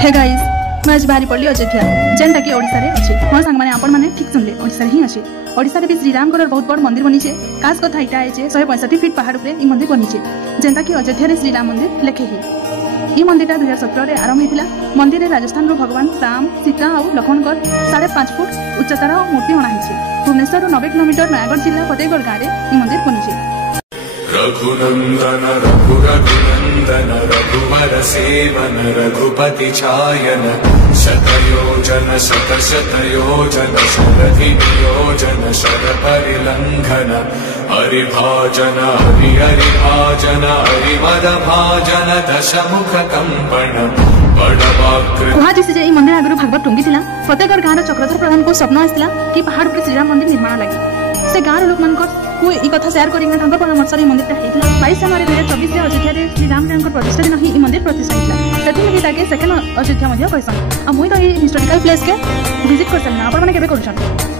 Hey guys मैं आज बाहरी पड़ी अयोध्या जेनटा कि ओडिशा रे अछि। हां सांग माने आपण माने ठीक सुनले ओडिशा रे ही अछि। ओडिशा रे भी श्री राम बहुत बड़ मंदिर बनी छे। खास कथा इटा है जे 165 फीट पहाड़ ऊपर ई मंदिर बनी छे जेनटा कि अयोध्या रे श्री राम मंदिर लेखे ही। ई मंदिरटा 2017 रे आरंभ हेतिला। मंदिर रे राजस्थान रो भगवान राम सीता और लक्ष्मण को 5.5 फुट उच्चतार मूर्ति बना है। भुवनेश्वर 90 किलोमीटर नयागढ़ जिला फतेहगढ़ गाँव में ई मंदिर बनी छे। रघुनंदन रघुनंदन रघुवर सेवन रघुपति छायन शतयोजन शतशतयोजन शरधि नियोजन शर परिलंघन हरिभाजन हरिभाजन हरिमद भाजन दशमुख कंपन जे मंदिर आगु भागवत टुंगी थिला। फतेहगढ़ गाँव चक्रधर प्रधान को स्वप्न आसला कि पहाड़ पर श्रीराम मंदिर निर्माण लगी। से गाँव लोक को ई कथा शेयर करिना तांकर परामर्श रे मंदिर हेतिला। 22 जनवरी 2024 रे अयोध्या रे श्री राम जी प्रतिष्ठा दिन ही ई मंदिर प्रतिष्ठा हेतिला। सेति लगी ताके सेकेंड अयोध्या मध्ये कहसन। आ मुई तो ई हिस्टोरिकल प्लेस के विजिट करसन। आपण माने केबे करछन?